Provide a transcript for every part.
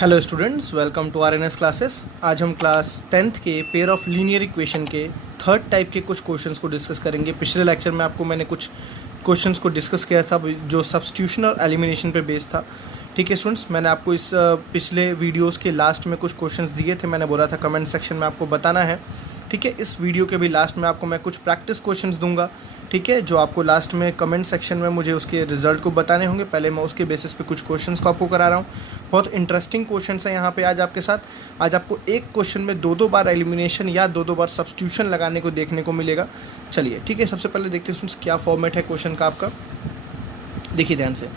Hello students, welcome to RNS classes. आज हम class 10th के पेयर ऑफ लीनियर इक्वेशन के थर्ड टाइप के कुछ क्वेश्चंस को डिस्कस करेंगे। पिछले लेक्चर में मैंने कुछ क्वेश्चंस को डिस्कस किया था जो सब्स्टिट्यूशन और एलिमिनेशन पे बेस्ड था। ठीक है स्टूडेंट्स, मैंने आपको इस पिछले वीडियोस के लास्ट में कुछ क्वेश्चंस दिए थे। मैंने बोला था कमेंट सेक्शन में आपको बताना है। ठीक है, इस वीडियो के भी लास्ट में आपको मैं कुछ प्रैक्टिस क्वेश्चंस दूंगा। ठीक है, जो आपको लास्ट में कमेंट सेक्शन में मुझे उसके रिजल्ट को बताने होंगे। पहले मैं उसके बेसिस पे कुछ क्वेश्चंस को आपको करा रहा हूँ। बहुत इंटरेस्टिंग क्वेश्चंस हैं यहाँ पे आज आपके साथ। आज आपको एक क्वेश्चन में दो बार एलिमिनेशन या दो बार सब्स्टिट्यूशन लगाने को देखने को मिलेगा। चलिए ठीक है, सबसे पहले देखते हैं क्या फॉर्मेट है क्वेश्चन का आपका। देखिए ध्यान से,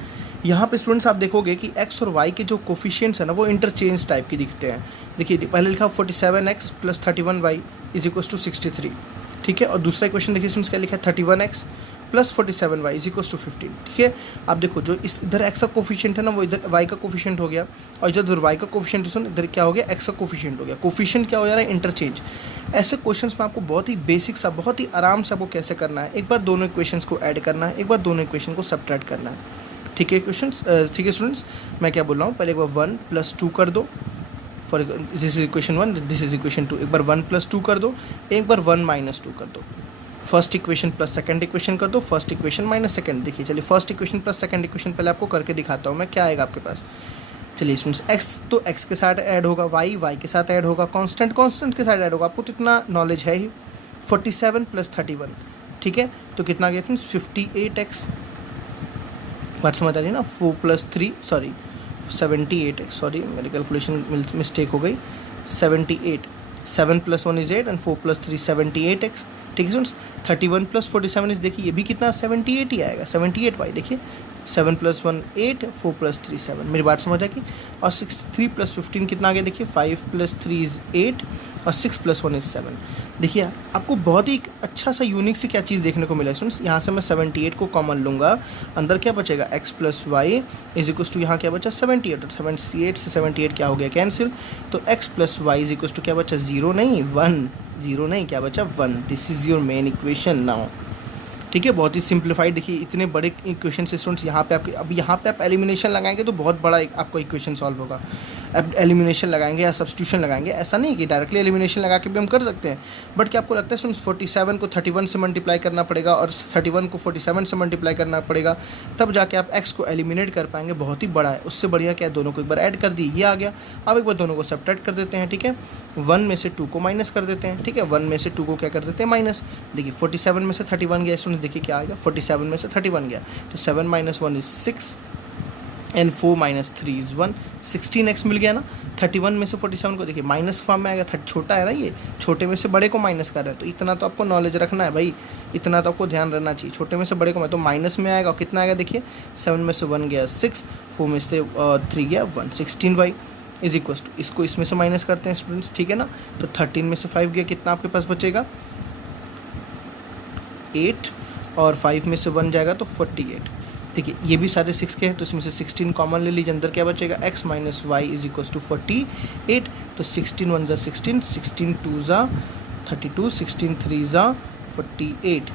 यहाँ पे स्टूडेंट्स आप देखोगे कि x और y के जो कोफिशिएंट्स है ना वो इंटरचेंज टाइप की दिखते हैं। देखिए पहले लिखा 47x + 31y = 63। ठीक है, और दूसरा इक्वेशन देखिए स्टूडेंट्स क्या लिखा है, 31x + 47y = 15। ठीक है, आप देखो जो इस इधर x का कोफिशिएंट है ना वो इधर y का कोफिशिएंट हो गया, और इधर y का कोफिशिएंट इधर क्या हो गया, x का कोफिशिएंट हो गया। कोफिशिएंट क्या हो जा रहा है, इंटरचेंज। ऐसे क्वेश्चंस में आपको बहुत ही बेसिक सा, बहुत ही आराम से आपको कैसे करना है, एक बार दोनों इक्वेशंस को ऐड करना है, एक बार दोनों इक्वेशन को सब्ट्रैक्ट करना है। ठीक है क्वेश्चंस, ठीक है स्टूडेंट्स, मैं क्या बोल रहा हूँ, पहले एक बार 1 + 2 कर दो। For this is equation 1, this is equation 2। एक बार 1 + 2 कर दो, एक बार 1 - 2 कर दो। First equation plus second equation कर दो, फर्स्ट इक्वेशन माइनस सेकंड। देखिए चलिए, first equation plus second equation पहले आपको करके दिखाता हूँ मैं, क्या आएगा आपके पास। चलिए स्टूडेंट्स, एक्स तो एक्स के साथ ऐड होगा, वाई के साथ ऐड होगा, कांस्टेंट के साथ ऐड होगा। आपको तो इतना नॉलेज है ही। 47 + 31, ठीक है, तो कितना आ गया स्टूडेंट्स, 58x। बात समझ आ रही है ना, 4 + 3 सॉरी 78x, सॉरी मेरी कैलकुलेशन मिस्टेक हो गई। 78, 7 + 1 = 8 एंड 4 + 3 78x। ठीक है स्टूडेंट्स, 31 + 47 देखिए ये भी कितना 78 ही आएगा, 78y। देखिए 7 + 1 8, 4 + 3 7। मेरी बात समझ आएगी। और 3 + 15 कितना आ गया, देखिए 5 + 3 = 8 और 6 + 1 = 7। देखिए आपको बहुत ही अच्छा सा यूनिक से क्या चीज़ देखने को मिला स्टूडेंट्स। यहाँ से मैं 78 को कॉमन लूँगा, अंदर क्या बचेगा, x + y = यहाँ क्या बचा 78, और 78 से 78 क्या हो गया, कैंसिल। तो x + y = क्या बचा, 0 नहीं 1, 0 नहीं, क्या बचा 1। This is your main equation now. ठीक है, बहुत ही सिंप्लीफाइड। देखिए इतने बड़े इक्वेशन से स्टूडेंट्स यहाँ पे आपके, अब यहाँ पे आप एलिमिनेशन लगाएंगे तो बहुत बड़ा आपको इक्वेशन सॉल्व होगा। अब एलिमिनेशन लगाएंगे या सब्स्टिट्यूशन लगाएंगे, ऐसा नहीं कि डायरेक्टली एलिमिनेशन लगा के भी हम कर सकते हैं। बट क्या आपको लगता है स्टूडेंट्स 47 को 31 से मल्टीप्लाई करना पड़ेगा और 31 को 47 से मल्टीप्लाई करना पड़ेगा, तब जाके आप x को एलिमिनेट कर पाएंगे। बहुत ही बड़ा है, उससे बढ़िया क्या है, दोनों को एक बार ऐड कर दिए, ये आ गया। अब एक बार दोनों को सब्ट्रैक्ट कर देते हैं। ठीक है, 1 में से 2 को माइनस कर देते हैं। ठीक है, 1 में से 2 को क्या कर देते हैं, माइनस। देखिए 47 में से 31 गया स्टूडेंट्स, देखिए क्या आएगा, 47 में से 31 गया तो 7 - 1 = 6 एंड 4 - 3 = 1। 16x मिल गया ना। 31 में से 47 को देखिए माइनस फॉर्म में आएगा, छोटा है ना, ये छोटे में से बड़े को माइनस कर रहा है, तो इतना तो आपको नॉलेज रखना है भाई, इतना तो आपको ध्यान रहना चाहिए। छोटे में से बड़े को तो माइनस में आएगा, और कितना आएगा देखिए, 7 में से 1 गया 6, 4 में से 3 गया 1, 16y = इसको इसमें से माइनस करते हैं स्टूडेंट्स। ठीक है ना, तो 13 में से 5 गया, कितना आपके पास बचेगा 8, और 5 में से 1 जाएगा तो 48। देखिए ये भी सारे 6 के हैं, तो इसमें से 16 कॉमन ले लीजिए, अंदर क्या बचेगा, x - y = 48। तो 16 × 1 = 16, 16 × 2 = 32, 16 × 3 = 48,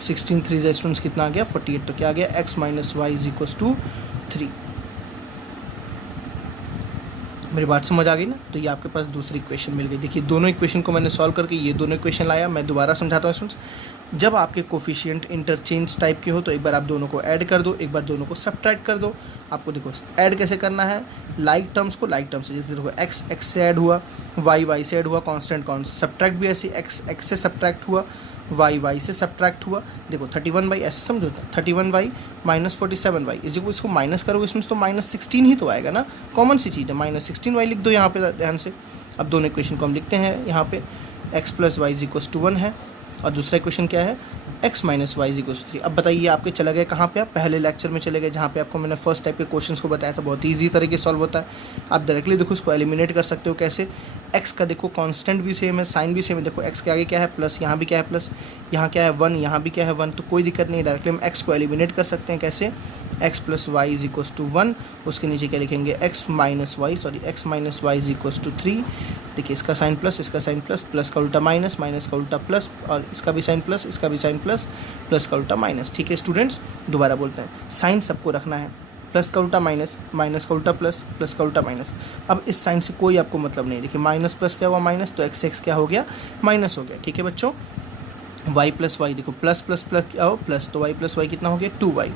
16 × 3 = स्टूडेंट्स कितना आ गया 48। तो क्या आ गया, x - y = 3। मेरी बात समझ आ गई ना। तो ये आपके पास दूसरी इक्वेशन मिल गई। देखिए दोनों इक्वेशन को मैंने सॉल्व करके ये दोनों इक्वेशन लाया। मैं दोबारा समझाता हूँ स्टूडेंट्स, जब आपके कोफिशिएंट इंटरचेंज टाइप के हो तो एक बार आप दोनों को ऐड कर दो, एक बार दोनों को सब्ट्रैक्ट कर दो। आपको देखो ऐड कैसे करना है, लाइक टर्म्स को लाइक टर्म्स से, जैसे देखो x से ऐड हुआ, y से ऐड हुआ, कांस्टेंट से सब्ट्रैक्ट भी ऐसे, x से सब्ट्रैक्ट हुआ, y से सब्ट्रैक्ट हुआ। देखो 31y ऐसे समझो, 31y - 47y इसको माइनस करोगे इसमें तो -16 ही तो आएगा ना, कॉमन सी चीज़ है। -16y लिख दो यहाँ पे ध्यान से। अब दोनों इक्वेशन को हम लिखते हैं यहाँ पे, x + y = 1 है, और दूसरा इक्वेशन क्या है, x - y = 3। अब बताइए आपके चला गए कहाँ पे, आप पहले लेक्चर में चले गए जहाँ पे आपको मैंने फर्स्ट टाइप के क्वेश्चंस को बताया था। बहुत ईजी तरीके से सॉल्व होता है। आप डायरेक्टली देखो इसको एलिमिनेट कर सकते हो कैसे। x का देखो कांस्टेंट भी सेम है, साइन भी सेम है। देखो x के आगे क्या है प्लस, यहाँ भी क्या है प्लस, यहाँ क्या है 1, यहाँ भी क्या है 1, तो कोई दिक्कत नहीं है। डायरेक्टली हम x को एलिमिनेट कर सकते हैं कैसे, x + y = 1, उसके नीचे क्या लिखेंगे, x - y = 3। देखिए इसका साइन प्लस, इसका साइन प्लस, प्लस का उल्टा माइनस, माइनस का उल्टा प्लस, और इसका भी साइन प्लस, इसका भी साइन प्लस, प्लस का उल्टा माइनस। ठीक है स्टूडेंट्स, दोबारा बोलते हैं, साइन सबको रखना है। प्लस का उल्टा माइनस, माइनस का उल्टा प्लस, प्लस का उल्टा माइनस। अब इस साइन से कोई आपको मतलब नहीं। देखिए माइनस प्लस क्या हुआ माइनस, तो एक्स क्या हो गया माइनस हो गया। ठीक है बच्चों, वाई प्लस वाई, देखो प्लस प्लस प्लस क्या हो प्लस, तो वाई प्लस वाई कितना हो गया 2y।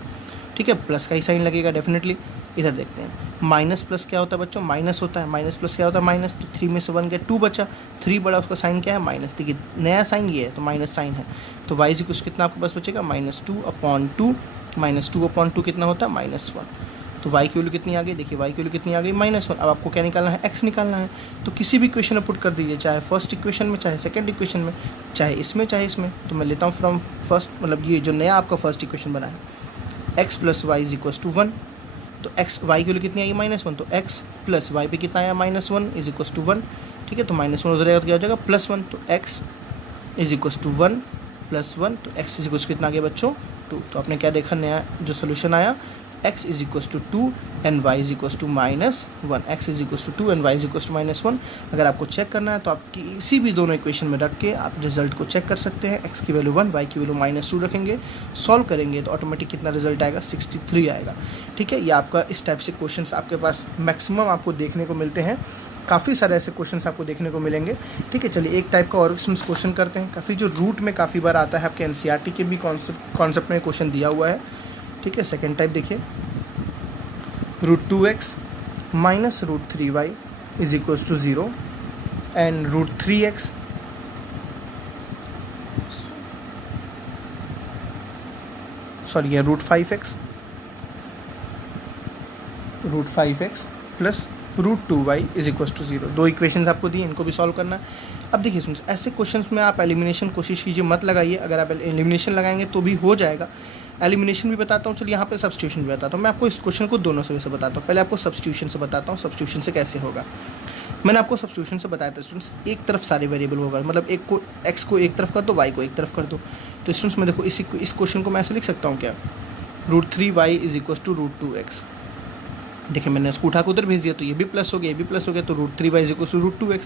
ठीक है, प्लस का ही साइन लगेगा डेफिनेटली। इधर देखते हैं माइनस प्लस क्या होता है बच्चों, माइनस होता है, माइनस प्लस क्या होता है माइनस, तो 3 में से 1 गया 2 बचा, 3 बड़ा उसका साइन क्या है माइनस। देखिए नया साइन ये है तो माइनस साइन है, तो वाई कुछ कितना आपके पास बचेगा -2/2, -2/2 कितना होता है -1। तो y की वैल्यू कितनी आ गई, देखिए y की वैल्यू कितनी आ गई -1। अब आपको क्या निकालना है, x निकालना है। तो किसी भी इक्वेशन में पुट कर दीजिए, चाहे फर्स्ट इक्वेशन में, चाहे सेकंड इक्वेशन में, चाहे इसमें चाहे इसमें। तो मैं लेता हूँ फ्रॉम फर्स्ट, मतलब ये जो नया आपका फर्स्ट इक्वेशन बना है, x + y = 1। तो x y की वैल्यू कितनी आई -1, तो x + y पे कितना आया -1 = 1। ठीक है, तो -1 उधर आएगा तो क्या हो जाएगा +1, तो x = 1 + 1, तो x कितना आ गया बच्चों 2। तो आपने क्या देखा, नया जो सोल्यूशन आया, x = 2 and y = -1, x = 2 and y = -1। अगर आपको चेक करना है तो आप किसी भी दोनों इक्वेशन में रख के आप रिजल्ट को चेक कर सकते हैं। x की वैल्यू 1, y की वैल्यू -2 रखेंगे, सॉल्व करेंगे तो ऑटोमेटिक कितना रिजल्ट आएगा 63 आएगा। ठीक है, ये आपका इस टाइप से क्वेश्चंस आपके पास मैक्सिमम आपको देखने को मिलते हैं। काफ़ी सारे ऐसे क्वेश्चंस आपको देखने को मिलेंगे। ठीक है, चलिए एक टाइप का और क्वेश्चन करते हैं। काफ़ी जो रूट में काफ़ी बार आता है, आपके एनसीईआरटी के भी कॉन्सेप्ट में क्वेश्चन दिया हुआ है। ठीक है, सेकेंड टाइप देखिए, √2x - √3y = 0 and √3x sorry √5x plus √2y = 0। दो इक्वेशंस आपको दी, इनको भी सॉल्व करना है। अब देखिए सुन, ऐसे क्वेश्चंस में आप एलिमिनेशन कोशिश कीजिए मत लगाइए। अगर आप एलिमिनेशन लगाएंगे तो भी हो जाएगा। एलिमिनेशन भी बताता हूँ, चलिए यहाँ पे सब्स्टिट्यूशन भी बताता हूँ। मैं आपको इस क्वेश्चन को दोनों से बताता हूँ। पहले आपको सब्स्टिट्यूशन से बताता हूँ, सब्स्टिट्यूशन से कैसे होगा। मैंने आपको सब्स्टिट्यूशन से बताया था स्टूडेंट्स, एक तरफ सारे वेरिएबल होगा, मतलब एक को x को एक तरफ कर दो, y को एक तरफ कर दो। तो स्टूडेंट्स मैं देखो इस क्वेश्चन को मैं ऐसे लिख सकता हूँ क्या, √3y = √2x। देखिए मैंने इसको उठा के उधर भेज दिया, तो ये भी प्लस हो गया, ये भी प्लस हो गया, तो √3y = √2x।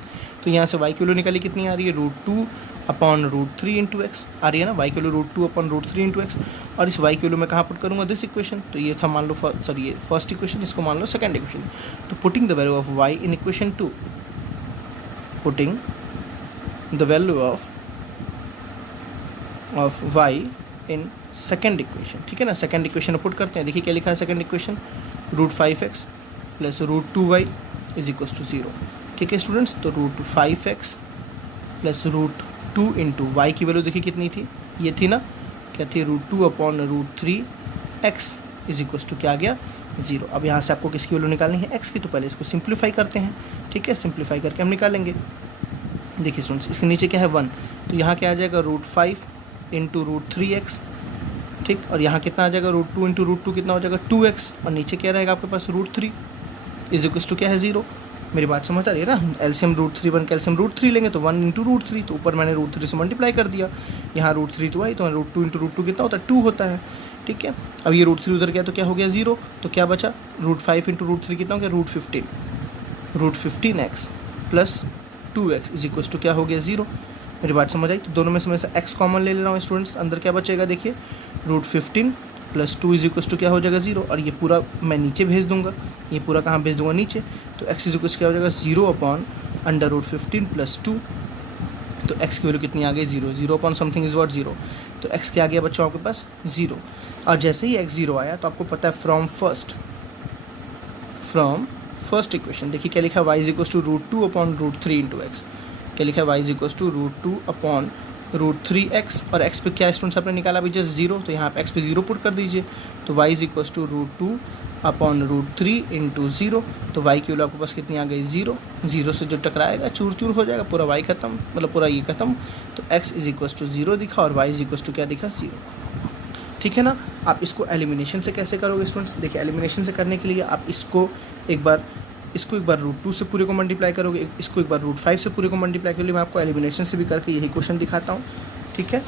तो यहाँ से y की वैल्यू निकाली कितनी आ रही है, √2/√3 × x आ रही है ना, y की वैल्यू √2/√3 × x। और इस y की वैल्यू मैं कहाँ पुट करूँगा, दिस इक्वेशन। तो ये था मान लो सॉरी ये फर्स्ट इक्वेशन, इसको मान लो सेकंड इक्वेशन। तो putting the value of y in equation 2, putting the value of y in second equation. ठीक है ना, सेकंड इक्वेशन पुट करते हैं। देखिए क्या लिखा है सेकंड इक्वेशन, √5x + √2y = 0। ठीक है स्टूडेंट्स, तो √5x + √2 × y की वैल्यू देखिए कितनी थी, ये थी ना, क्या थी, √2/√3x = क्या आ गया 0। अब यहाँ से आपको किसकी वैल्यू निकालनी है, x की। तो पहले इसको सिंप्लीफाई करते हैं। ठीक है, सिंप्लीफाई करके हम निकालेंगे। देखिए स्टूडेंट्स, इसके नीचे क्या है 1, तो यहाँ क्या आ जाएगा √5 × √3x। ठीक, और यहाँ कितना आ जाएगा, √2 × √2 कितना हो जाएगा 2x, और नीचे क्या रहेगा आपके पास √3 = क्या है 0। मेरी बात समझ आ रही है ना, एलसीएम √3 1 का एलसीएम √3 लेंगे तो 1 × √3, तो ऊपर मैंने √3 से मल्टीप्लाई कर दिया, यहाँ √3 तो आई, तो √2 × √2 कितना होता है 2 होता है। ठीक है, अब ये √3 उधर गया तो क्या हो गया 0, तो क्या बचा, √5 × √3 कितना हो गया √15x + 2x = क्या हो गया 0। मेरी बात समझ आई। तो दोनों में से मैं x कॉमन ले रहा हूँ स्टूडेंट्स, अंदर क्या बचेगा, देखिए √15 + 2 = क्या हो जाएगा 0, और ये पूरा मैं नीचे भेज दूंगा, ये पूरा कहाँ भेज दूंगा नीचे। तो x क्या हो जाएगा 0/√15 + 2। तो x की वैल्यू कितनी आ गई 0, 0/something = 0। तो x क्या आ गया बच्चों आपके पास 0। और जैसे ही x 0 आया तो आपको पता है फ्रॉम फर्स्ट इक्वेशन देखिए क्या लिखा है, y = √2/√3 × x। क्या लिखा है, y = √2/√3x, और x पे क्या स्टूडेंट्स आपने निकाला अभी जस्ट 0, तो यहाँ पे x पे 0 पुट कर दीजिए। तो y = √2/√3 × 0। तो y की वैल्यू आपके पास कितनी आ गई 0, 0 से जो टकराएगा चूर चूर हो जाएगा, पूरा y खत्म, मतलब पूरा ये खत्म। तो x = 0 दिखा और y = क्या दिखा 0। ठीक है ना। आप इसको एलिमिनेशन से कैसे करोगे स्टूडेंट्स, देखिए एलिमिनेशन से करने के लिए आप इसको एक बार √2 से पूरे को मल्टीप्लाई करोगे, इसको एक बार √5 से पूरे को मल्टीप्लाई करोगे। मैं आपको एलिमिनेशन से भी करके यही क्वेश्चन दिखाता हूँ। ठीक है,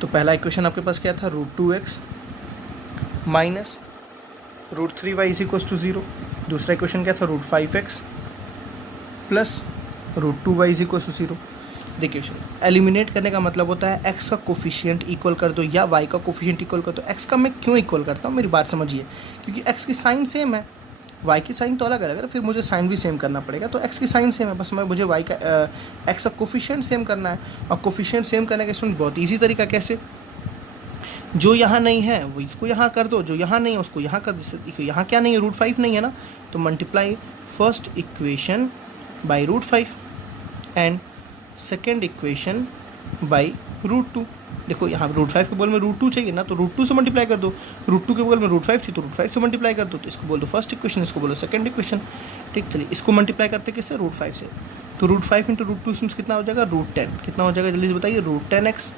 तो पहला इक्वेशन आपके पास क्या था, √2x - √3y = 0। दूसरा इक्वेशन क्या था, √5x + √2y = 0। देखिए सुनो, एलिमिनेट करने का मतलब होता है एक्स का कोफिशिएंट इक्वल कर दो या वाई का कोफिशिएंट इक्वल कर दो। एक्स का मैं क्यों इक्वल करता हूँ, मेरी बात समझिए, क्योंकि एक्स की साइन सेम है, वाई की साइन तो अलग अलग है, फिर मुझे साइन भी सेम करना पड़ेगा। तो एक्स की साइन सेम है, बस मुझे वाई का एक्स का कोफिशिएंट सेम करना है। और कोफिशिएंट सेम करने का सुन बहुत ईजी तरीका, कैसे, जो यहाँ नहीं है वो इसको यहाँ कर दो, जो यहाँ नहीं है उसको यहाँ कर दो। देखिए यहाँ क्या नहीं है, √5 नहीं है ना, तो multiply first equation by √5 and second equation by √2। देखो यहाँ √5 के बगल में √2 चाहिए ना, तो √2 से मल्टीप्लाई कर दो। √2 के बगल में √5 थी तो √5 से मल्टीप्लाई कर दो। तो इसको बोल दो फर्स्ट इक्वेशन, इसको बोलो सेकंड इक्वेशन। ठीक, चलिए इसको मल्टीप्लाई करते किससे, √5 से। तो √5 इंटू √2 कितना हो जाएगा, √10। कितना हो जाएगा जल्दी से बताइए, √10x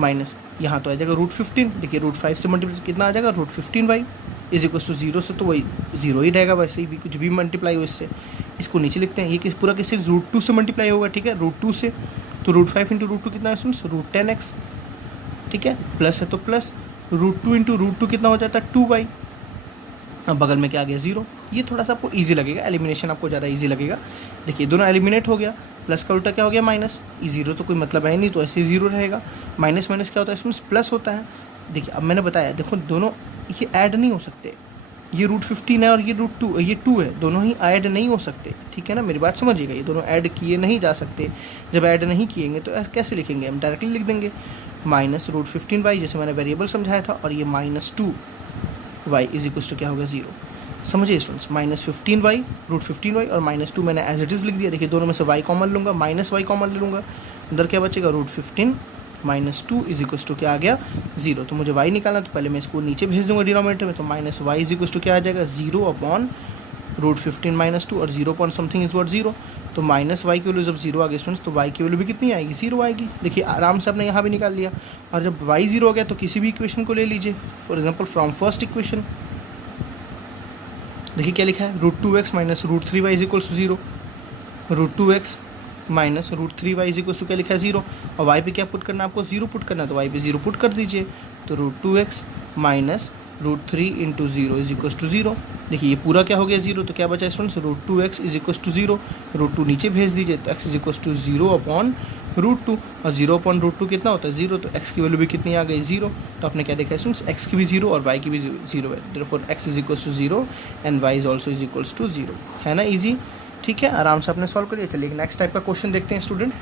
माइनस यहाँ तो आ जाएगा √15। देखिए √5 से मल्टीप्लाई कितना आ जाएगा, √15y इज इक्वल टू 0 से तो वही 0 ही रहेगा, वैसे ही भी कुछ भी मल्टीप्लाई हो इससे। इसको नीचे लिखते हैं, ये किस पूरा किससे, √2 से मल्टीप्लाई होगा। ठीक है, √2 से, तो √5 इंटू √2 कितना है, सुन √10x। ठीक है, प्लस है तो प्लस, √2 इंटू √2 कितना हो जाता है, 2y। अब बगल में क्या आ गया, 0। ये थोड़ा सा आपको ईजी लगेगा, एलिमिनेशन आपको ज़्यादा ईजी लगेगा। देखिए दोनों एलिमिनेट हो गया, प्लस का उल्टा क्या हो गया, माइनस। ये 0 तो कोई मतलब है नहीं, तो ऐसे 0 रहेगा। माइनस माइनस क्या होता है, इसमें प्लस होता है। देखिए अब मैंने बताया, देखो दोनों ये ऐड नहीं हो सकते, ये √15 है और ये √2 ये 2 है, दोनों ही ऐड नहीं हो सकते। ठीक है ना, मेरी बात समझिएगा, ये दोनों ऐड किए नहीं जा सकते। जब ऐड नहीं किएंगे तो कैसे लिखेंगे, हम डायरेक्टली लिख देंगे माइनस √15y, जैसे मैंने वेरिएबल समझाया था, और ये -2y इज इक्वल टू क्या होगा, 0। समझिए स्टूडेंट्स, -15y √15y और -2 मैंने एज इट इज़ लिख दिया। देखिए दोनों में से y कॉमन लूँगा, -y कॉमन ले लूँगा, अंदर क्या बचेगा, √15 -2 इज इक्वल टू क्या आ गया, 0। तो मुझे y निकालना, तो पहले मैं इसको नीचे भेज दूँगा डिनोमिनेटर में, तो -y इज इक्वल टू क्या आ जाएगा, 0 अपॉन √15 -2 और 0 अपॉन समथिंग इज व्हाट, 0। तो -y की वैल्यू जब 0 आ गई स्टूडेंट्स, तो y की वैल्यू भी कितनी आएगी, 0 आएगी। देखिए आराम से आपने यहाँ भी निकाल लिया। और जब y 0 हो गया तो किसी भी इक्वेशन को ले लीजिए, for example from first equation. देखिए क्या लिखा है, √2x minus √3y is equals to 0। √2x minus √3y is equals to क्या लिखा है, 0। और y पे क्या पुट करना है आपको, 0 पुट करना है, तो y पे 0 पुट कर दीजिए। तो √2x minus √3 into 0 is equals to 0। देखिए ये पूरा क्या हो गया, 0। तो क्या बचा students, √2x is equals to 0। √2 नीचे भेज दीजिए, तो x is equals to 0 upon √2, और 0 अपॉन √2 कितना होता है, 0। तो x की वैल्यू भी कितनी आ गई, 0। तो आपने क्या देखा है स्टूडेंट्स, x की भी 0 और y की भी 0 है, therefore x is equals to 0 and y is also is equals to 0। है ना ईजी, ठीक है, आराम से आपने सॉल्व करिए। चलिए नेक्स्ट टाइप का क्वेश्चन देखते हैं स्टूडेंट।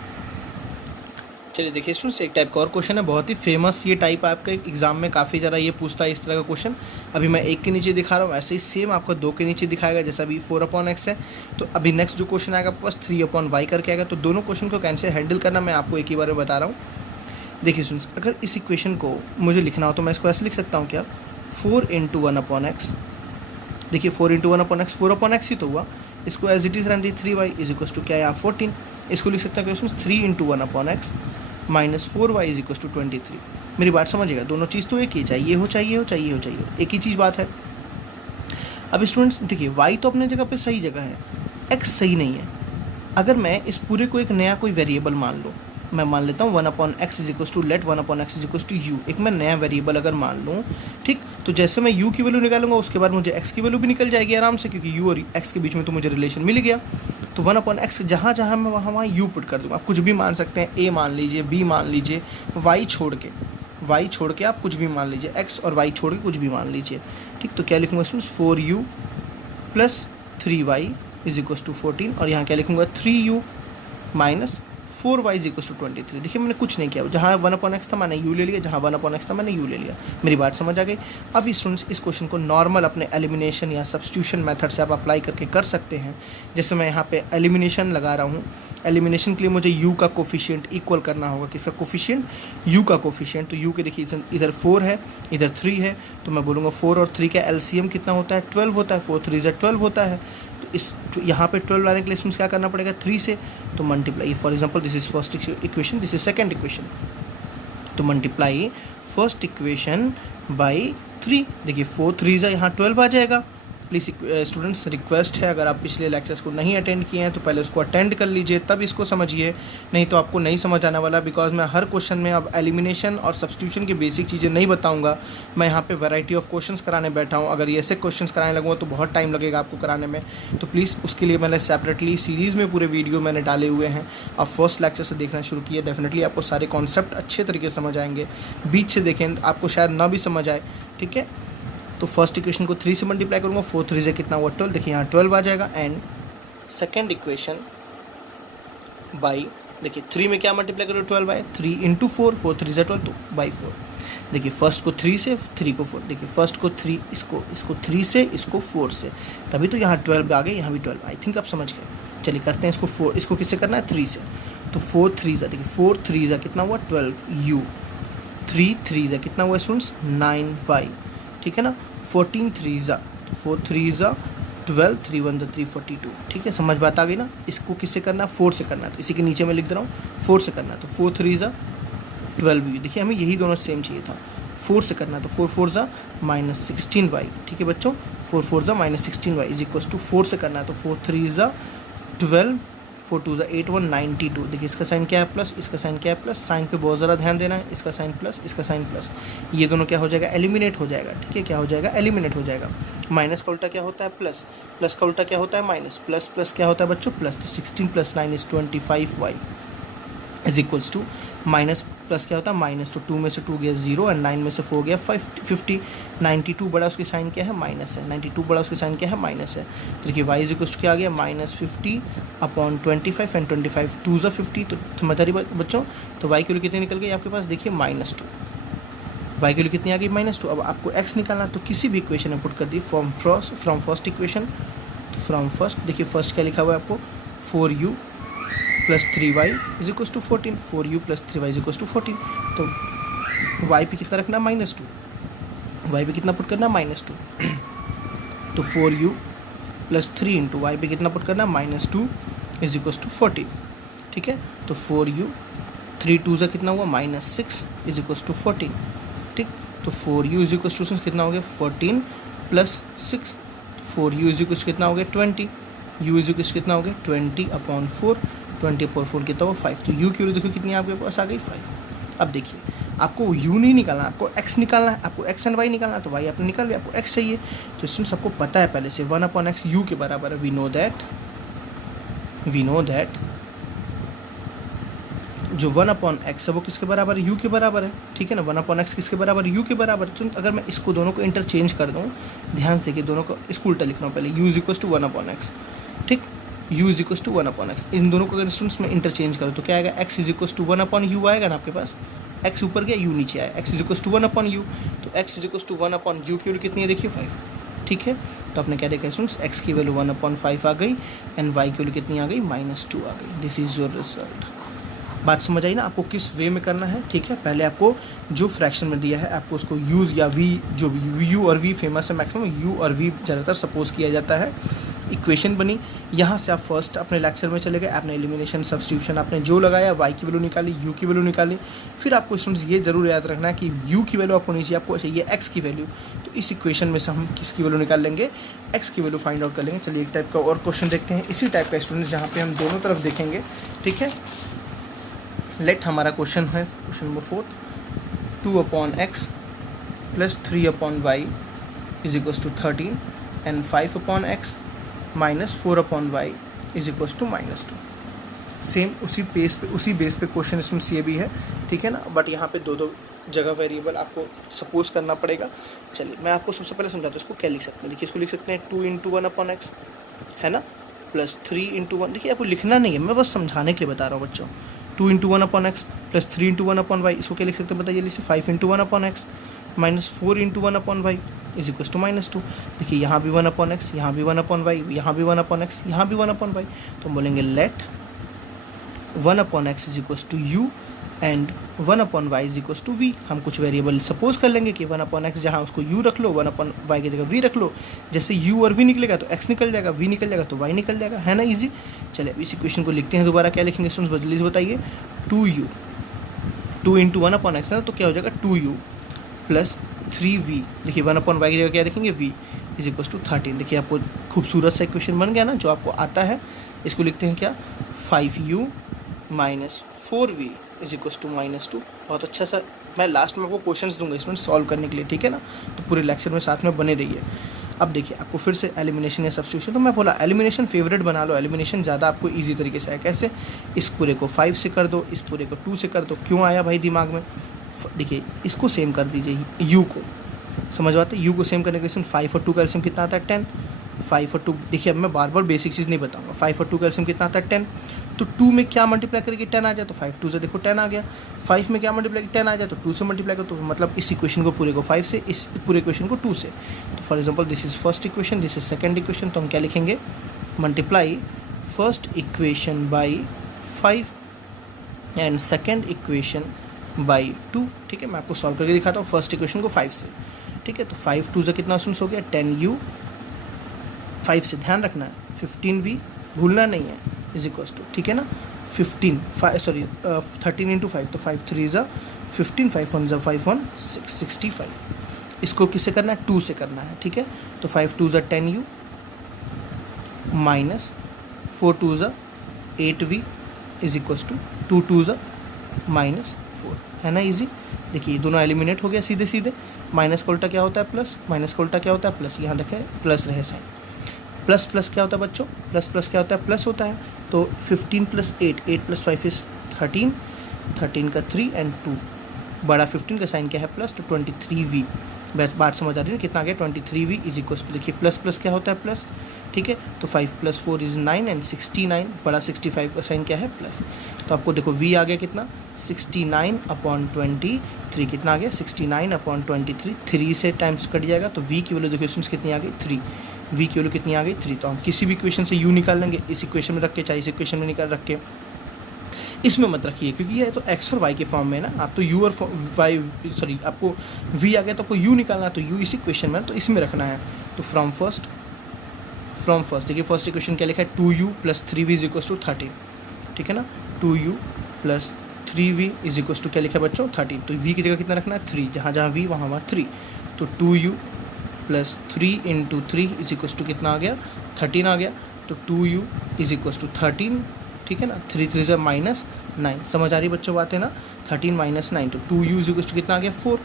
चलिए देखिए स्टूडेंट्स, एक टाइप का और क्वेश्चन है, बहुत ही फेमस ये टाइप आपका एग्जाम में काफ़ी ज़्यादा ये पूछता है इस तरह का क्वेश्चन। अभी मैं 1 के नीचे दिखा रहा हूँ, ऐसे ही सेम आपको 2 के नीचे दिखाएगा, जैसा अभी 4/x है। तो अभी नेक्स्ट जो क्वेश्चन आएगा आपके पास 3/y करके आएगा। तो दोनों क्वेश्चन को कैसे हैंडल करना मैं आपको एक ही बार में बता रहा हूँ। देखिए स्टूडेंट्स, अगर इस इक्वेशन को मुझे लिखना हो तो मैं इसको ऐसे लिख सकता हूँ, क्या, 4 × 1/x। देखिए 4 × 1/x 4/x ही तो हुआ, इसको एज इट इज़ रहने दी 3y इज इक्वल टू क्या, यहाँ 14। इसको लिख सकते हैं question 3 × 1/x minus 4y is equal to 23। मेरी बात समझिएगा, दोनों चीज़ तो एक ही, चाहिए हो एक ही चीज़ बात है। अब स्टूडेंट्स देखिए, y तो अपने जगह पे सही जगह है, x सही नहीं है। अगर मैं इस पूरे को एक नया कोई वेरिएबल मान लूँ, मैं मान लेता हूँ 1/x is equal to, let 1/x is equal to u, एक मैं नया वेरिएबल अगर मान लूँ, ठीक, तो जैसे मैं u की वैल्यू निकालूंगा उसके बाद मुझे x की वैल्यू भी निकल जाएगी आराम से, क्योंकि u और x के बीच में तो मुझे रिलेशन मिल गया। तो 1/x जहाँ जहाँ मैं वहाँ u पुट कर दूँगा। आप कुछ भी मान सकते हैं, a मान लीजिए, b मान लीजिए, y छोड़ के आप कुछ भी मान लीजिए, x और y छोड़ के कुछ भी मान लीजिए, ठीक। तो क्या लिखूँगा students, 4u plus 3y is equal to 14, और यहाँ क्या लिखूँगा, 3u minus 4y is equal to 23। देखिए मैंने कुछ नहीं किया, जहाँ 1/x था मैंने u ले लिया, जहाँ 1/x था मैंने u ले लिया। मेरी बात समझ आ गई। अब स्टूडेंट्स इस क्वेश्चन को नॉर्मल अपने एलिमिनेशन या सब्स्टिट्यूशन मेथड से आप अप्लाई करके कर सकते हैं। जैसे मैं यहाँ पे एलिमिनेशन लगा रहा हूँ, एलिमिनेशन के लिए मुझे u का कोफिशिएंट इक्वल करना होगा, किसका कोफिशिएंट, u का कोफिशिएंट। तो u के देखिए इधर 4 है, इधर 3 है, तो मैं बोलूँगा 4 और 3 का एलसीएम कितना होता है, 12 होता है। 4 3 से 12 होता है। तो इस यहाँ पे 12 लाने के लिए स्टूडेंट्स क्या करना पड़ेगा, 3 से, तो multiply, for example this is first equation, this is second equation, तो मल्टीप्लाई फर्स्ट इक्वेशन बाई 3। देखिए 4 3 से यहाँ 12 आ जाएगा, प्लीज़ स्टूडेंट्स रिक्वेस्ट है, अगर आप पिछले लेक्चर्स को नहीं अटेंड किए हैं तो पहले उसको अटेंड कर लीजिए, तब इसको समझिए, नहीं तो आपको नहीं समझ आने वाला। बिकॉज मैं हर क्वेश्चन में अब एलिमिनेशन और सब्स्टिट्यूशन की बेसिक चीज़ें नहीं बताऊंगा, मैं यहाँ पे वैरायटी ऑफ क्वेश्चंस कराने बैठा हूँ। अगर ये ऐसे क्वेश्चंस कराने लगूँगा तो बहुत टाइम लगेगा आपको कराने में, तो प्लीज़ उसके लिए मैंने सेपरेटली सीरीज़ में पूरे वीडियो मैंने डाले हुए हैं। आप फर्स्ट लेक्चर से देखना शुरू किए, डेफिनेटली आपको सारे कॉन्सेप्ट अच्छे तरीके से समझ आएंगे। बीच से देखें आपको शायद ना भी समझ आए, ठीक है। तो फर्स्ट इक्वेशन को 3 से मल्टीप्लाई करूँगा, 4 3 से कितना हुआ 12, देखिए यहाँ 12 आ जाएगा। एंड सेकेंड इक्वेशन बाई, देखिए 3 में क्या मल्टीप्लाई करो 12 बाई 3 इंटू 4, 4 3 से 12 तो बाई 4। देखिए फर्स्ट को 3 से, 3 को 4, देखिए फर्स्ट को 3, इसको 3 से, इसको 4 से, तभी तो यहाँ 12 आ गए, यहाँ भी 12। आई थिंक आप समझ गए। चलिए करते हैं इसको 4, इसको किससे करना है 3 से, तो 4 3 जा, देखिए 4 3 जा कितना हुआ 12 u, 3 3 जा कितना हुआ स्टूडेंट्स 9 y, ठीक है ना। 14 3 जा, तो 4 3 जा 12, 3 1 जा 3 42, ठीक है। समझ बात आ गई ना। इसको किससे करना है 4 से करना है, तो इसी के नीचे मैं लिख दे रहा हूँ 4 से करना है, तो 4 3 जा 12u, देखिए हमें यही दोनों सेम चाहिए था। 4 से करना है तो 4 4 जा -16y, ठीक है बच्चों। 4 4 जा -16y इज इक्वल टू 4 से करना है तो 4 3 जा 12, 4 2 जा 8 1 92। देखिए इसका साइन क्या है प्लस, इसका साइन क्या है प्लस, साइन पे बहुत ज़्यादा ध्यान देना है। इसका साइन प्लस, इसका साइन प्लस, ये दोनों क्या हो जाएगा एलिमिनेट हो जाएगा, ठीक है। क्या हो जाएगा एलिमिनेट हो जाएगा। माइनस का उल्टा क्या होता है प्लस, प्लस का उल्टा क्या होता है माइनस, प्लस प्लस क्या होता है बच्चों प्लस, तो 16 + 9 = 25y is equals to, minus plus क्या होता है माइनस, तो 2 में से 2 गया 0 और 9 में से 4 गया 50। 92 बड़ा उसकी साइन क्या है माइनस है, 92 बड़ा उसकी साइन क्या है माइनस है। तो देखिए y इज इक्वल्स टू क्या आ गया -50/25 एंड 25 2 ज़ा 50, तो समझ आ रही बच्चों। तो y की वैल्यू कितनी निकल गई आपके पास, देखिए -2, y की वैल्यू कितनी आ गई -2। अब आपको x निकालना, तो किसी भी इक्वेशन में पुट कर दी फ्रॉम फर्स्ट इक्वेशन, तो फ्रॉम फर्स्ट देखिए फर्स्ट क्या लिखा हुआ है आपको 4u + 3y is equal to 14, 4u + 3y is equal to 14। तो y पे कितना रखना -2, y पे कितना पुट करना -2, तो 4u + 3 इंटू y पे कितना पुट करना -2 इज इक्वल टू 14, ठीक है। तो 4u 3 2 ज़ा कितना हुआ -6 इज इक्वल टू 14, ठीक। तो 4u इज इक्वल टू कितना हो गया 14 + 6, 4u इज इक्वल कितना हो गया 20, u इज इक्वल कितना हो गया 20/4, 20/4 कितना हुआ 5। तो u की वैल्यू देखो कितनी आपके पास आ गई 5। अब देखिए आपको u नहीं निकालना, आपको x निकालना है, आपको x एंड y निकालना है, तो y आपने निकाल लिया, आपको x चाहिए। तो स्टूडेंट्स सबको पता है पहले से 1/x u के बराबर है। वी नो दैट जो 1/x है वो किसके बराबर है u के बराबर है, ठीक है ना। 1/x किसके बराबर u के बराबर है। तो अगर मैं इसको दोनों को इंटरचेंज कर दूँ, ध्यान से कि दोनों को इसको उल्टा लिख रहा हूँ पहले, u is equal to 1/x, ठीक। u is equal to 1/x, इन दोनों को अगर स्टूडेंट्स में इंटरचेंज करो तो क्या आएगा x is equal to 1/u आएगा ना आपके पास, x ऊपर गया u नीचे आया, x is equal to 1/u, तो x is equal to 1/u की वैल्यू कितनी है देखिए 5, ठीक है। तो आपने क्या देखा स्टूडेंट्स x की वैल्यू 1/5 आ गई एंड y की वैल्यू कितनी आ गई -2 आ गई। This is your result. बात समझ आई ना, आपको किस वे में करना है, ठीक है। पहले आपको जो फ्रैक्शन में दिया है आपको उसको यूज़ या v, जो भी u और v फेमस है, मैक्सिमम u और v ज़्यादातर सपोज किया जाता है। इक्वेशन बनी, यहाँ से आप फर्स्ट अपने लेक्चर में चले गए, आपने एलिमिनेशन सब्स्टिट्यूशन आपने जो लगाया y की वैल्यू निकाली, u की वैल्यू निकाली। फिर आपको स्टूडेंट्स ये ज़रूर याद रखना है कि u की वैल्यू आपको नहीं चाहिए, आपको चाहिए x की वैल्यू। तो इस इक्वेशन में से हम किसकी वैल्यू निकाल लेंगे, x की वैल्यू फाइंड आउट कर लेंगे। चलिए एक टाइप का और क्वेश्चन देखते हैं इसी टाइप का स्टूडेंट्स, जहाँ पे हम दोनों तरफ देखेंगे, ठीक है। लेट हमारा क्वेश्चन है question number 4, 2/x + 3/y is equal to 13 and 5/x -4/y is equal to -2। Same उसी बेस पे क्वेश्चन स्टूडेंट्स ये भी है, ठीक है ना। बट यहाँ पे दो जगह वेरिएबल आपको सपोज करना पड़ेगा। चलिए मैं आपको सबसे पहले समझाता हूँ इसको क्या लिख सकते हैं। देखिए इसको लिख सकते हैं 2 × 1/x है ना, + 3 × 1। देखिए आपको लिखना नहीं है, मैं बस समझाने के लिए बता रहा हूँ बच्चों। 2 × 1/x + 3 × 1/y, इसको क्या लिख सकते हैं बताइए जल्दी से, 5 × 1/x -4 × 1/y is equal to -2। देखिए यहाँ भी 1/x, यहाँ भी 1/y, यहाँ भी 1/x, यहाँ भी 1/y। तो हम बोलेंगे let 1/x is equal to u and 1/y is equal to v। हम कुछ वेरिएबल सपोज कर लेंगे कि 1/x जहाँ उसको u रख लो, 1/y की जगह v रख लो। जैसे u और v निकलेगा तो x निकल जाएगा, v निकल जाएगा तो y निकल जाएगा, है ना ईजी। चलिए अब इस इक्वेशन को लिखते हैं दोबारा। क्या लिखेंगे स्टूडेंट्स जल्दी से बताइए, 2u 2 × 1/x है ना, तो क्या हो जाएगा 2u + 3v। देखिए 1/y की जगह क्या लिखेंगे v, इज इक्वल टू 13। देखिए आपको खूबसूरत सा इक्वेशन बन गया ना, जो आपको आता है। इसको लिखते हैं क्या, 5u minus 4v is equal to -2। बहुत अच्छा सा, मैं लास्ट में आपको क्वेश्चंस दूंगा इसमें सॉल्व करने के लिए, ठीक है ना। तो पूरे लेक्चर में साथ में बने रहिए। अब देखिए आपको फिर से एलिमिनेशन या सब्स्टिट्यूशन, तो मैं बोला एलिमिनेशन फेवरेट बना लो, एलिमिनेशन ज़्यादा आपको ईजी तरीके से है। कैसे, इस पूरे को 5 से कर दो, इस पूरे को 2 से कर दो। क्यों आया भाई दिमाग में, देखिए इसको सेम कर दीजिए, यू को समझ पाते, यू को सेम करने के लिए 5 और 2 का एलसीएम कितना आता है 10। 5 और 2, देखिए अब मैं बार बार बेसिक चीज़ नहीं बताऊंगा। 5 और 2 का एलसीएम कितना आता है 10। तो 2 में क्या मल्टीप्लाई करके 10 आ जाए, तो 5 2 से देखो 10 आ गया। 5 में क्या मल्टीप्लाई 10 आ जाए, तो 2 से मल्टीप्लाई करो, तो मतलब इस इक्वेशन को पूरे को 5 से, इस पूरे इक्वेशन को 2 से। तो for example this is first equation, this is second equation. तो हम क्या लिखेंगे, multiply first equation by 5 and second equation by 2। ठीक है, मैं आपको सॉल्व करके दिखाता हूँ फर्स्ट इक्वेशन को 5 से। ठीक है, तो 5 2 से कितना स्टूडेंट्स हो गया 10u, 5 से ध्यान रखना है 15v, भूलना नहीं है, इज इक्वल टू, ठीक है ना, 13 इंटू 5, तो 5 3 ज़ा 15, 5 1 ज़ा 5 1 6, 65। इसको किससे करना है, 2 से करना है। ठीक है, तो 5 2 ज़ा 10u माइनस 4 2 ज़ा 8v इज इक्वल टू 2 2 ज़ा -4, है ना इजी। देखिए दोनों एलिमिनेट हो गया सीधे सीधे। माइनस का उल्टा क्या होता है प्लस, माइनस का उल्टा क्या होता है प्लस। यहाँ देखें प्लस रहे साइन, प्लस प्लस क्या होता है बच्चों, प्लस प्लस क्या होता है प्लस होता है। तो 15 + 8, 8 + 5 इज 13, 13 का 3 एंड 2, बड़ा 15 का साइन क्या है प्लस, तो 23v। बात समझ आ रही है कितना आ गया 23v इज इक्वल टू, देखिए प्लस प्लस क्या होता है प्लस। ठीक है, तो 5 + 4 इज 9 एंड 69, बड़ा 65 का साइन क्या है प्लस। तो आपको देखो v आ गया कितना 69/23, कितना आ गया 69/23, 3 से टाइम्स कट जाएगा, तो v की वैल्यू देखो स्टूडेंट्स कितनी आ गई 3, v की वैल्यू कितनी आ गई 3। तो हम किसी भी इक्वेशन से u निकाल लेंगे, इस इक्वेशन में रख के चाहे इस इक्वेशन में निकाल रख के, इसमें मत रखिए क्योंकि ये तो x और y के फॉर्म में है ना। आप तो u और y, सॉरी आपको v आ गया तो आपको u निकालना है, तो u इस इक्वेशन में, तो इसमें रखना है। तो फ्रॉम फर्स्ट देखिए फर्स्ट इक्वेशन क्या लिखा है 2u + 3v is equal to 13। ठीक है ना, 2u + 3v is equal to क्या लिखा है बच्चों 13। तो v की जगह कितना रखना है 3, जहाँ जहाँ v वहाँ 3। तो 2u + 3 × 3 इज इक्वल टू कितना आ गया 13 आ गया। तो 2u इज इक्वल टू 13, ठीक है ना, 3 3 से -9, समझ आ रही बच्चों बात है ना, 13 - 9। तो 2u इज इक्वल टू कितना आ गया 4,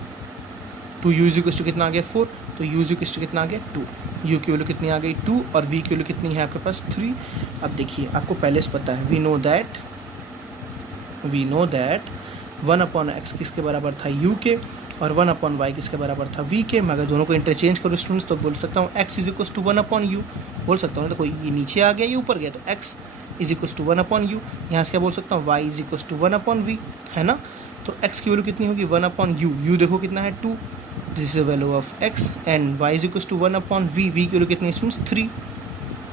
2u इज इक्वल टू कितना आ गया 4, तो u इज इक्वल टू कितना आ गया 2, u की वैल्यू कितनी आ गई 2 और v की वैल्यू कितनी है आपके पास 3। अब देखिए आपको पहले से पता है, वी नो दैट 1/x किसके बराबर था u के, और 1/y किसके बराबर था v के। मैं अगर दोनों को इंटरचेंज करूँ स्टूडेंट्स तो बोल सकता हूँ x is equal to 1/u बोल सकता हूँ। तो कोई ये नीचे आ गया ये ऊपर गया, तो x is equal to 1/u, यहाँ से क्या बोल सकता हूँ y is equal to 1/v, है ना। तो x की वैल्यू कितनी होगी 1/u, u देखो कितना है 2, this is the value of x, and y is equal to 1/v, v की वैल्यू कितनी स्टूडेंट्स 3।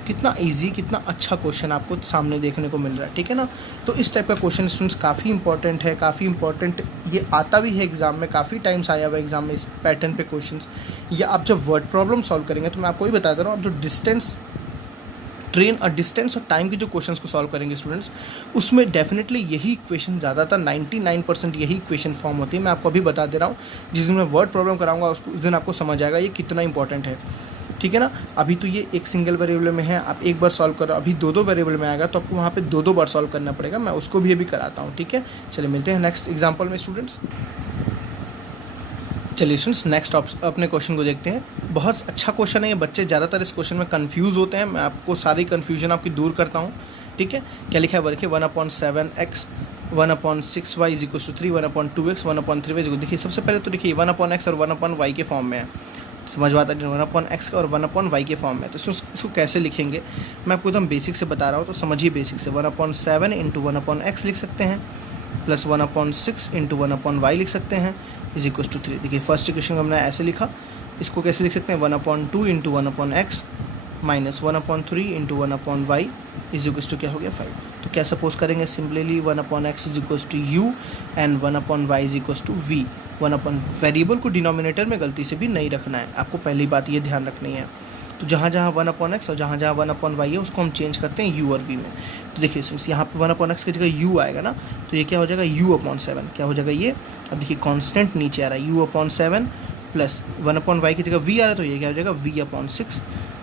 कितना इजी, कितना अच्छा क्वेश्चन आपको सामने देखने को मिल रहा है, ठीक है ना। तो इस टाइप का क्वेश्चन स्टूडेंट्स काफ़ी इंपॉर्टेंट है, काफ़ी इंपॉर्टेंट, ये आता भी है एग्जाम में, काफ़ी टाइम्स आया हुआ एग्जाम में इस पैटर्न पे क्वेश्चंस। या आप जब वर्ड प्रॉब्लम सॉल्व करेंगे तो मैं आपको ही बता दे रहा हूँ, आप जो डिस्टेंस, ट्रेन और डिस्टेंस और टाइम की जो क्वेश्चंस को सॉल्व करेंगे स्टूडेंट्स, उसमें डेफिनेटली यही इक्वेशन ज़्यादातर 99% यही इक्वेशन फॉर्म होती है। मैं आपको अभी बता दे रहा हूँ, जिस दिन मैं वर्ड प्रॉब्लम कराऊंगा उसको, उस दिन आपको समझ आएगा ये कितना इंपॉर्टेंट है, ठीक है ना। अभी तो ये एक सिंगल वेरिएबल में है, आप एक बार सॉल्व करो, अभी 2 वेरिएबल में आएगा तो आपको वहाँ पे 2 बार सॉल्व करना पड़ेगा। मैं उसको भी अभी कराता हूँ, ठीक है। चलिए मिलते हैं नेक्स्ट एग्जाम्पल में स्टूडेंट्स। चलिए स्टूडेंट्स नेक्स्ट अपने क्वेश्चन को देखते हैं। बहुत अच्छा क्वेश्चन है ये, बच्चे ज़्यादातर इस क्वेश्चन में कंफ्यूज होते हैं, मैं आपको सारी कन्फ्यूजन आपकी दूर करता हूँ, ठीक है। क्या लिखा है देखिए 1/7x 1/6y is equal to 3, 1/2x 1/3y is equal, देखिए सबसे पहले तो देखिए 1/x और 1/y के फॉर्म में है, समझ बात है 1/x और 1/y के फॉर्म में। तो इसको कैसे लिखेंगे मैं आपको एकदम बेसिक से बता रहा हूँ, तो समझिए बेसिक से। 1/7 × 1/x लिख सकते हैं, प्लस 1/6 × 1/y लिख सकते हैं, इज इक्वल टू 3। देखिए फर्स्ट इक्वेशन को हमने ऐसे लिखा, इसको कैसे लिख सकते हैं 1/2 × 1/x minus 1/3 × 1/y is equal to क्या हो गया 5। तो क्या सपोज करेंगे simply 1/x is equal to u and 1/y is equal to v। Variable को डिनोमिनेटर में गलती से भी नहीं रखना है, आपको पहली बात ये ध्यान रखनी है। तो जहाँ जहाँ 1/x और जहाँ जहाँ 1/y है उसको हम चेंज करते हैं u और v में। तो देखिए सिंस यहाँ पे 1/x की जगह u आएगा ना, तो ये क्या हो जाएगा u/7, क्या हो जाएगा ये। अब देखिए कांस्टेंट नीचे आ रहा है u/7 प्लस 1/y की जगह v आ रहा है तो ये क्या हो जाएगा v/6,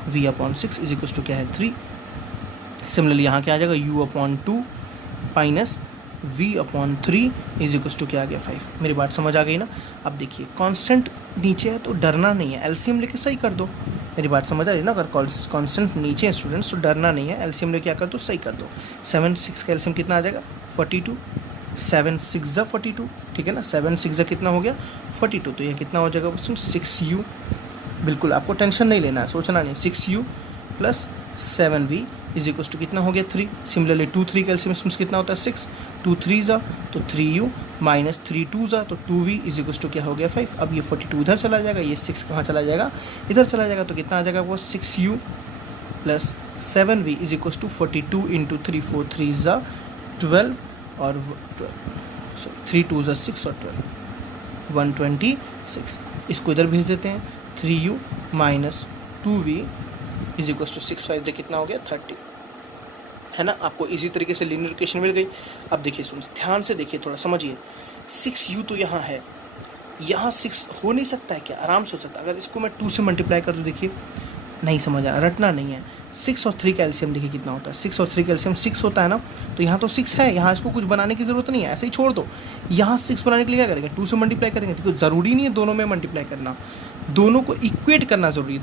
v/6 is equal to क्या है 3। सिमिलरली यहाँ क्या आ जाएगा u/2 minus v/3 is equal to क्या आ गया 5। मेरी बात समझ आ गई ना। अब देखिए कांस्टेंट नीचे है तो डरना नहीं है, एलसीएम लेके सही कर दो। मेरी बात समझ आ रही है ना। अगर कांस्टेंट नीचे है स्टूडेंट्स तो डरना नहीं है, एलसीएम लेके क्या कर दो सही कर दो। 7 6 का एलसीएम कितना आ जाएगा 42, 7 6 42, ठीक है ना। 7 6 कितना हो गया 42, तो ये कितना हो जाएगा 6u। बिल्कुल आपको टेंशन नहीं लेना है, सोचना नहीं। 6u plus 7v is equal to कितना हो गया 3। सिमिलरली 2 3 का एलसीएम कितना होता है 6, 2 3 ज़ा तो 3u माइनस 3 2 ज़ा तो 2v इज इक्वल टू क्या हो गया 5। अब ये 42 इधर चला जाएगा, ये 6 कहाँ चला जाएगा इधर चला जाएगा, तो कितना आ जाएगा वो 6u plus 7v is equal to 42 into 3 4 3 ज़ा 12 और 3 2 ज़ा 6 और 12 126। इसको इधर भेज देते हैं 3u minus 2v is equal to 6 5 कितना हो गया 30, है ना। आपको इसी तरीके से लीनियर इक्वेशन मिल गई। अब देखिए सुन ध्यान से देखिए, थोड़ा समझिए। 6u तो यहाँ है, यहाँ 6 हो नहीं सकता है क्या, आराम से हो सकता है। अगर इसको मैं 2 से मल्टीप्लाई कर दूँ, देखिए नहीं समझ आ रहा, रटना नहीं है। 6 और 3 का एलसीएम देखिए कितना होता है, 6 और 3 का एलसीएम 6 होता है ना। तो यहाँ तो 6 है, यहाँ इसको कुछ बनाने की ज़रूरत नहीं है, ऐसे ही छोड़ दो। यहाँ 6 बनाने के लिए क्या करेंगे 2 से मल्टीप्लाई करेंगे। देखो ज़रूरी नहीं है दोनों में मल्टीप्लाई करना, दोनों को इक्वेट करना ज़रूरी है।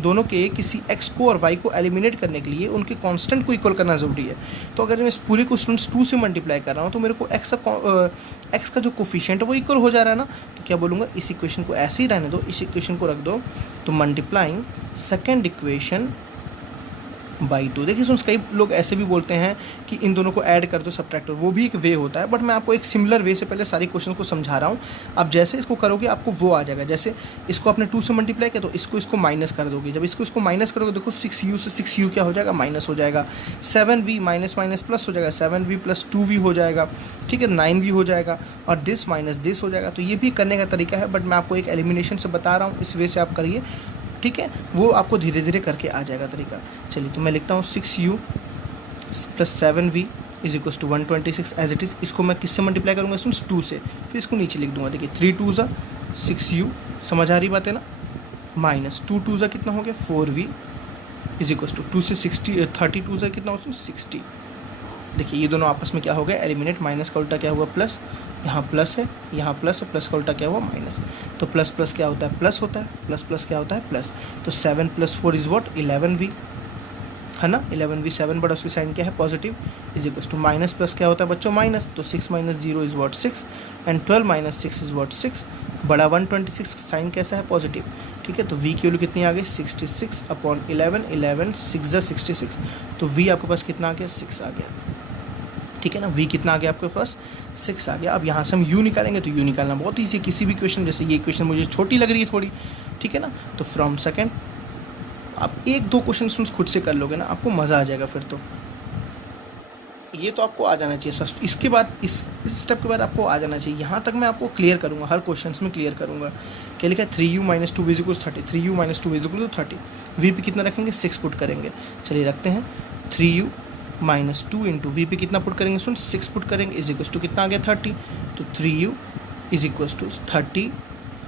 दोनों के किसी x को और y को एलिमिनेट करने के लिए उनके कांस्टेंट को इक्वल करना ज़रूरी है। तो अगर मैं इस पूरे को स्टूडेंट्स 2 से मल्टीप्लाई कर रहा हूँ तो मेरे को x का जो कोफिशिएंट है वो इक्वल हो जा रहा है ना। तो क्या बोलूँगा, इस इक्वेशन को ऐसे ही रहने दो, इस इक्वेशन को रख दो। तो मल्टीप्लाइंग सेकेंड इक्वेशन बाई 2। देखिए सुन, कई लोग ऐसे भी बोलते हैं कि इन दोनों को ऐड कर दो सब्ट्रैक्टर, वो भी एक वे होता है। बट मैं आपको एक सिमिलर वे से पहले सारे क्वेश्चन को समझा रहा हूँ। अब जैसे इसको करोगे आपको वो आ जाएगा। जैसे इसको आपने 2 से मल्टीप्लाई किया तो इसको माइनस कर दोगे। जब इसको माइनस करोगे देखो 6u से 6u क्या हो जाएगा माइनस हो जाएगा। 7v माइनस माइनस प्लस हो जाएगा, 7v प्लस 2v हो जाएगा, ठीक है 9v हो जाएगा, और दिस माइनस दिस हो जाएगा। तो ये भी करने का तरीका है, बट मैं आपको एक एलिमिनेशन से बता रहा हूँ, इस वे से आप करिए, ठीक है। वो आपको धीरे धीरे करके आ जाएगा तरीका। चलिए तो मैं लिखता हूँ 6u plus 7v is equal to 126 as it is. इसको मैं किससे मल्टीप्लाई करूँगा स्टूडेंट्स 2 से, फिर इसको नीचे लिख दूंगा। देखिए 3 2 ज़ा 6u, समझ आ रही बात है ना, माइनस 2 2 ज़ा कितना हो गया 4v इज इक्वल टू 2 से 32 ज़ा कितना हो 60। देखिए ये दोनों आपस में क्या हो गया एलिमिनेट, माइनस का उल्टा क्या हुआ प्लस, यहाँ प्लस है यहाँ प्लस है, प्लस का उल्टा क्या हुआ माइनस। तो प्लस प्लस क्या होता है प्लस होता है, प्लस प्लस क्या होता है प्लस। तो 7 + 4 इज़ व्हाट 11v, है ना। 11v 7 बड़ा उसकी साइन क्या है positive is equal to minus plus क्या होता है बच्चों माइनस। तो 6 - 0 is what 6 and 12 - 6 is what 6। बड़ा 126 साइन कैसा है पॉजिटिव, ठीक है। तो v की वैल्यू कितनी आ गई 66/11, 11 6 = 66। तो v आपके पास कितना आ गया 6 आ गया, ठीक है ना। v कितना आ गया आपके पास 6 आ गया। अब यहाँ से हम u निकालेंगे, तो u निकालना बहुत ईजी है। किसी भी क्वेश्चन, जैसे ये क्वेश्चन मुझे छोटी लग रही है थोड़ी, ठीक है ना, तो फ्रॉम सेकेंड आप 1-2 क्वेश्चन खुद से कर लोगे ना, आपको मज़ा आ जाएगा फिर। तो ये तो आपको आ जाना चाहिए सब। इसके बाद इस स्टेप के बाद आपको आ जाना चाहिए। यहाँ तक मैं आपको क्लियर करूँगा, हर क्वेश्चन में क्लियर करूँगा। क्या लिखा है 3u - 2v = 30, 3u - 2v = 30। v पे कितना रखेंगे 6 पुट करेंगे। चलिए रखते हैं 3u - 2 इंटू वी पे कितना पुट करेंगे सुन 6 पुट करेंगे इज इक्वल टू कितना आ गया 30। तो 3u इज इक्वल टू 30,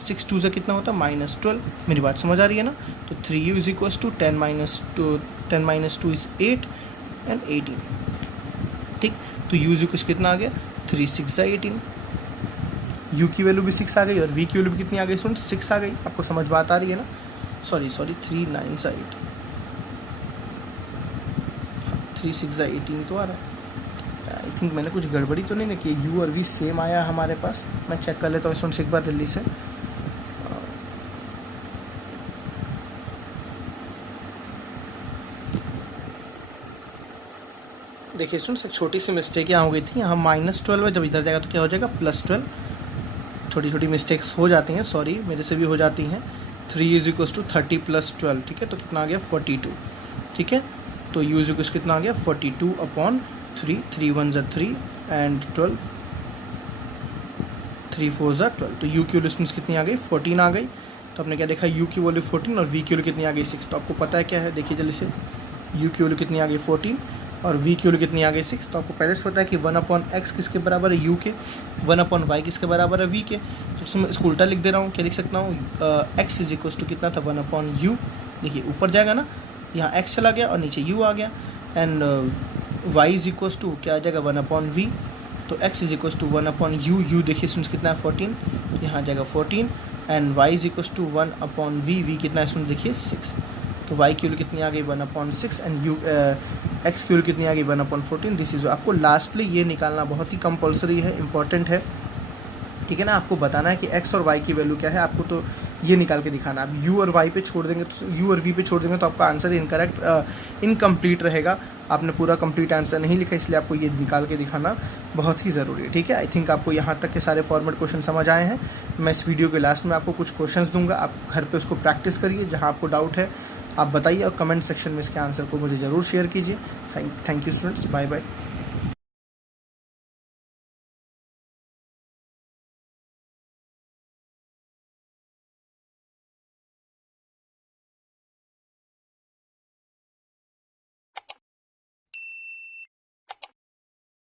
6 2 से कितना होता है -12। मेरी बात समझ आ रही है ना। तो 3u is equal to 10 - 2 is 8 and 18, ठीक। तो u इज इक्वल कितना आ गया 3 6 = 18। u की वैल्यू भी 6 आ गई और v की वैल्यू भी कितनी आ गई सुन 6 आ गई। आपको समझ बात आ रही है ना। सॉरी 3 9 = 18, 3 6 = 18 तो आ रहा है। आई थिंक मैंने कुछ गड़बड़ी तो नहीं ना की, u और v सेम आया हमारे पास। मैं चेक कर लेता हूँ इसमें से एक बार जल्दी से। देखिए सुन एक छोटी सी मिस्टेक यहाँ हो गई थी, यहाँ -12 है, जब इधर जाएगा तो क्या हो जाएगा +12। छोटी छोटी मिस्टेक्स हो जाती हैं, सॉरी मेरे से भी हो जाती हैं। 3 इज इक्वल टू 30 + 12, ठीक है। तो कितना आ गया 42, ठीक है। तो u इज इक्वल कितना आ गया 42/3, 3 1 = 3 एंड 12, 3 4 = 12। तो u की वैल्यू कितनी आ गई 14 आ गई। तो आपने क्या देखा u की वैल्यू 14 और v की वैल्यू कितनी आ गई 6। तो आपको पता है क्या है, देखिए जल्दी से u की वैल्यू कितनी आ गई 14 और v की वैल्यू कितनी आ गई 6। तो आपको पहले से पता है कि 1/x किसके बराबर है, u के, 1/y किसके बराबर है, v के। तो इसमें इसको उल्टा लिख दे रहा हूँ, क्या लिख सकता हूँ, x इज इक्वल टू कितना था 1/u। देखिए ऊपर जाएगा ना, यहाँ x चला गया और नीचे u आ गया, and y is equal to क्या आ जाएगा 1/v। तो x is equal to 1/u, u देखिए इसमें कितना है 14, तो यहाँ आ जाएगा 14, and y is equal to 1/v, v कितना है इसमें देखिए 6। तो y की वैल्यू कितनी आ गई 1/6, एंड u x की वैल्यू कितनी आ गई 1/14। दिस इज, आपको लास्टली ये निकालना बहुत ही कंपलसरी है, इंपॉर्टेंट है, ठीक है ना। आपको बताना है कि x और y की वैल्यू क्या है, आपको तो ये निकाल के दिखाना है। आप u और y पे छोड़ देंगे तो u और v पे छोड़ देंगे तो आपका आंसर इनकरेक्ट इनकम्प्लीट रहेगा, आपने पूरा कंप्लीट आंसर नहीं लिखा, इसलिए आपको ये निकाल के दिखाना बहुत ही ज़रूरी है, ठीक है। आई थिंक आपको यहाँ तक के सारे फॉर्मेट क्वेश्चन समझ आए हैं। मैं इस वीडियो के लास्ट में आपको कुछ क्वेश्चंस दूंगा, आप घर पे उसको प्रैक्टिस करिए, जहाँ आपको डाउट है आप बताइए और कमेंट सेक्शन में इसके आंसर को मुझे ज़रूर शेयर कीजिए। Thank you students, bye bye.